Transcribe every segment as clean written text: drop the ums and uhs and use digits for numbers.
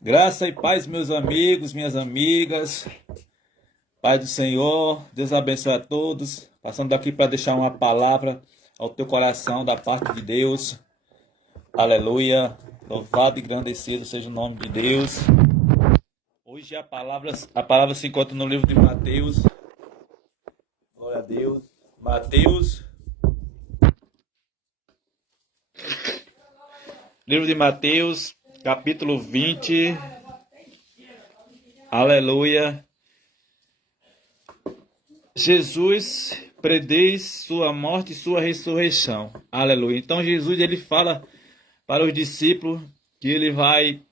Graça e paz, meus amigos, minhas amigas. Pai do Senhor, Deus abençoe a todos. Passando aqui para deixar uma palavra ao teu coração da parte de Deus. Aleluia. Louvado e engrandecido seja o nome de Deus. Hoje a palavra se encontra no livro de Mateus. Glória a Deus. Mateus. Livro de Mateus, capítulo 20. Aleluia. Jesus prediz sua morte e sua ressurreição. Aleluia. Então Jesus ele fala para os discípulos que ele vai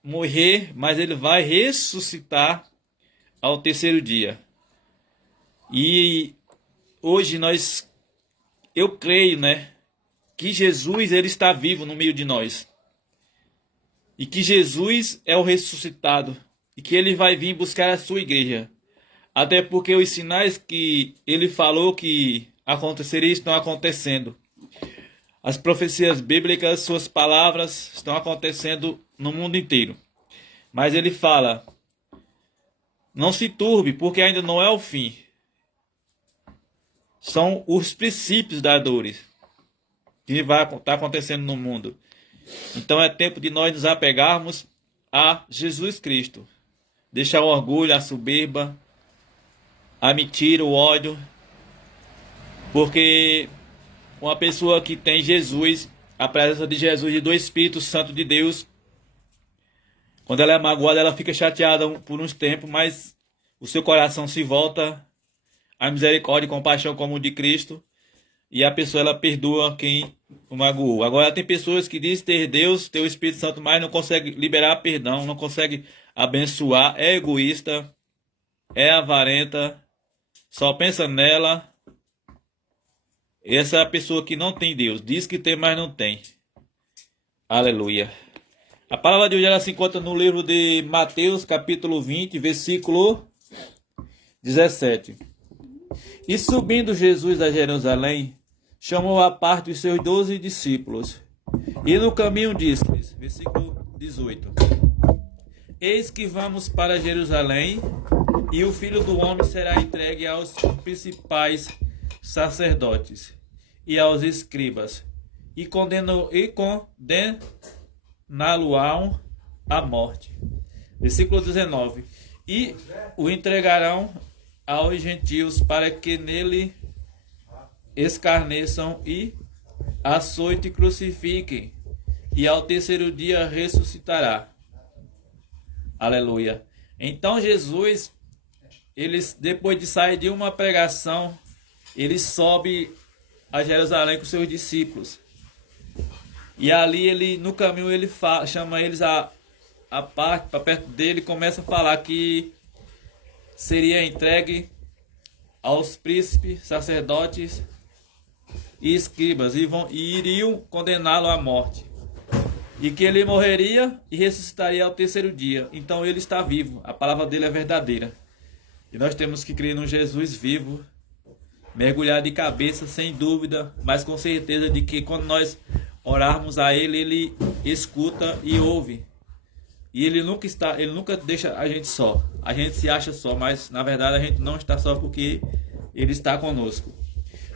morrer, mas ele vai ressuscitar ao terceiro dia. E hoje eu creio, que Jesus ele está vivo no meio de nós. E que Jesus é o ressuscitado e que ele vai vir buscar a sua igreja. Até porque os sinais que ele falou que aconteceria estão acontecendo. As profecias bíblicas, suas palavras estão acontecendo no mundo inteiro. Mas ele fala: não se turbe, porque ainda não é o fim. São os princípios das dores que vai estar acontecendo no mundo. Então é tempo de nós nos apegarmos a Jesus Cristo. Deixar o orgulho, a soberba, a mentira, o ódio. Porque uma pessoa que tem Jesus, a presença de Jesus e do Espírito Santo de Deus, quando ela é magoada, ela fica chateada por uns tempos, mas o seu coração se volta à misericórdia e compaixão como o de Cristo. E a pessoa ela perdoa quem o magoou. Agora tem pessoas que dizem ter Deus, ter o Espírito Santo, mas não consegue liberar perdão, não consegue abençoar, é egoísta, é avarenta, só pensa nela. Essa é a pessoa que não tem Deus. Diz que tem, mas não tem. Aleluia. A palavra de hoje ela se encontra no livro de Mateus, capítulo 20, versículo 17. E subindo Jesus a Jerusalém, chamou à parte os seus 12 discípulos. E no caminho disse-lhes, versículo 18: Eis que vamos para Jerusalém, e o Filho do Homem será entregue aos principais sacerdotes e aos escribas, e condená-lo-ão à morte. Versículo 19: E o entregarão aos gentios para que nele escarneçam e açoite crucifiquem, e ao terceiro dia ressuscitará. Aleluia. Então Jesus, depois de sair de uma pregação, ele sobe a Jerusalém com seus discípulos. E ali no caminho ele chama eles a parte para perto dele e começa a falar que seria entregue aos príncipes, sacerdotes e escribas e iriam condená-lo à morte. E que ele morreria e ressuscitaria ao terceiro dia. Então ele está vivo. A palavra dele é verdadeira. E nós temos que crer no Jesus vivo, mergulhar de cabeça, sem dúvida, mas com certeza de que quando nós orarmos a ele, ele escuta e ouve. E ele nunca deixa a gente só. A gente se acha só, mas na verdade a gente não está só porque ele está conosco.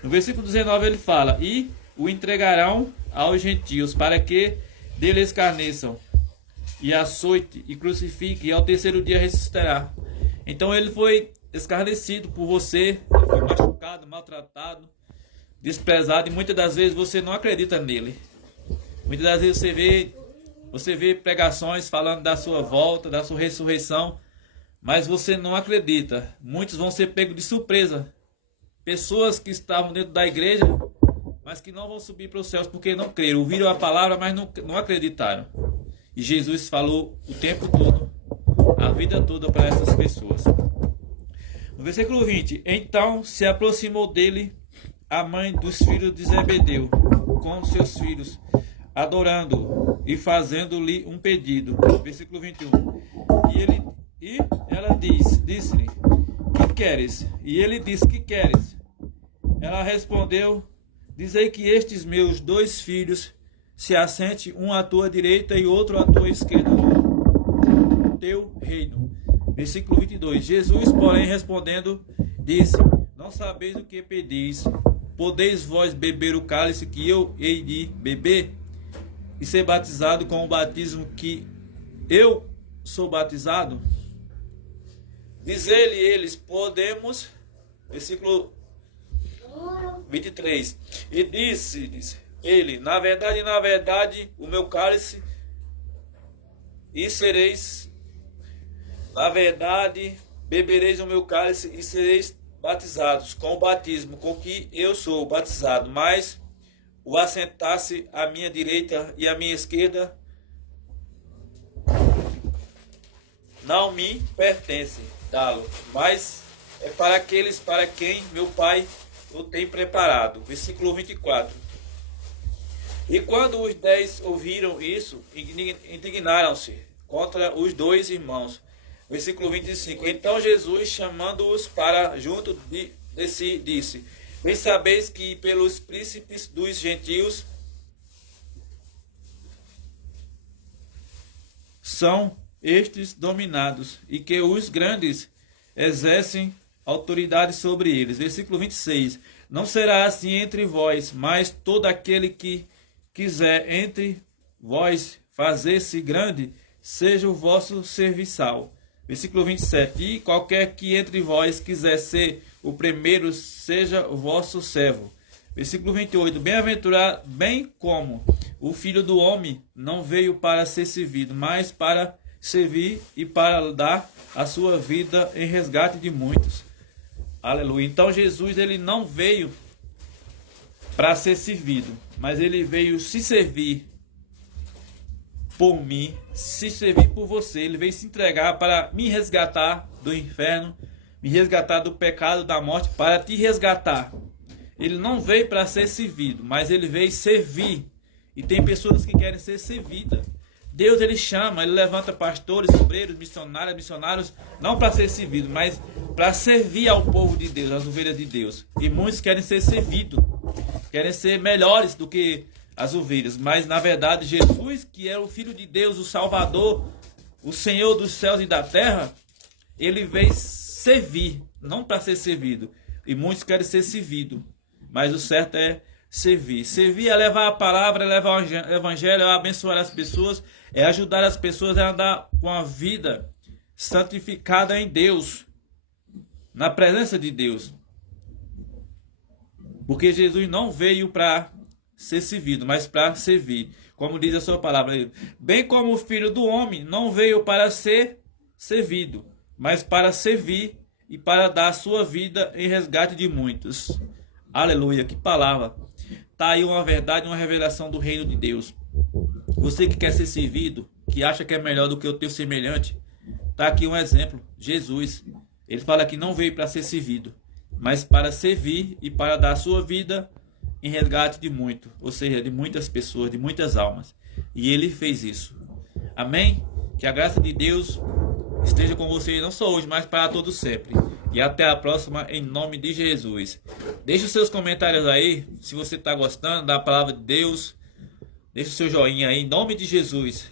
No versículo 19 ele fala: E o entregarão aos gentios para que dele escarneçam e açoite e crucifique, e ao terceiro dia ressuscitará. Então ele foi escarnecido por você, ele foi machucado, maltratado, desprezado, e muitas das vezes você não acredita nele. Muitas das vezes você vê pregações falando da sua volta, da sua ressurreição, mas você não acredita. Muitos vão ser pegos de surpresa. Pessoas que estavam dentro da igreja, mas que não vão subir para os céus porque não creram. Ouviram a palavra, mas não acreditaram. E Jesus falou o tempo todo, a vida toda para essas pessoas. No versículo 20: Então se aproximou dele a mãe dos filhos de Zebedeu, com seus filhos, adorando-o e fazendo-lhe um pedido. Versículo 21. E ela disse-lhe: Que queres? E ele disse: Que queres? Ela respondeu: Dizei que estes meus 2 filhos se assente, um à tua direita e outro à tua esquerda teu reino. Versículo 22. Jesus, porém, respondendo, disse: Não sabeis o que pedis. Podeis vós beber o cálice que eu hei de beber? E ser batizado com o batismo que eu sou batizado? Diz-lhe eles: Podemos. Versículo 23. E disse ele: Na verdade, o meu cálice e sereis, na verdade, bebereis o meu cálice e sereis batizados com o batismo com que eu sou batizado, mas o assentar-se à minha direita e à minha esquerda não me pertence dá-lo, mas é para aqueles para quem meu Pai o tem preparado. Versículo 24. E quando os 10 ouviram isso, indignaram-se contra os dois irmãos. Versículo 25. Então Jesus, chamando-os para junto de si, disse: Bem sabeis que pelos príncipes dos gentios são estes dominados, e que os grandes exercem autoridade sobre eles. Versículo 26. Não será assim entre vós, mas todo aquele que quiser entre vós fazer-se grande, seja o vosso serviçal. Versículo 27. E qualquer que entre vós quiser ser o primeiro, seja o vosso servo. Versículo 28. Bem-aventurado, bem como o Filho do Homem não veio para ser servido, mas para servir e para dar a sua vida em resgate de muitos. Aleluia. Então Jesus, ele não veio para ser servido, mas ele veio se servir por mim, se servir por você. Ele veio se entregar para me resgatar do inferno, me resgatar do pecado, da morte, para te resgatar. Ele não veio para ser servido, mas ele veio servir. E tem pessoas que querem ser servidas. Deus, ele chama, ele levanta pastores, obreiros, missionários, não para ser servido, mas para servir ao povo de Deus, às ovelhas de Deus. E muitos querem ser servidos, querem ser melhores do que as ovelhas, mas na verdade Jesus, que é o Filho de Deus, o Salvador, o Senhor dos céus e da terra, ele veio servir, não para ser servido. E muitos querem ser servidos, mas o certo é servir. Servir é levar a palavra, é levar o evangelho, é abençoar as pessoas, é ajudar as pessoas a andar com a vida santificada em Deus, na presença de Deus. Porque Jesus não veio para ser servido, mas para servir. Como diz a sua palavra, bem como o Filho do Homem não veio para ser servido, mas para servir e para dar a sua vida em resgate de muitos. Aleluia, que palavra. Está aí uma verdade, uma revelação do reino de Deus. Você que quer ser servido, que acha que é melhor do que o teu semelhante, está aqui um exemplo. Jesus, ele fala que não veio para ser servido, mas para servir e para dar a sua vida em resgate de muito, ou seja, de muitas pessoas, de muitas almas. E ele fez isso. Amém? Que a graça de Deus esteja com você não só hoje, mas para todos sempre. E até a próxima, em nome de Jesus. Deixe os seus comentários aí, se você está gostando da palavra de Deus. Deixe o seu joinha aí, em nome de Jesus.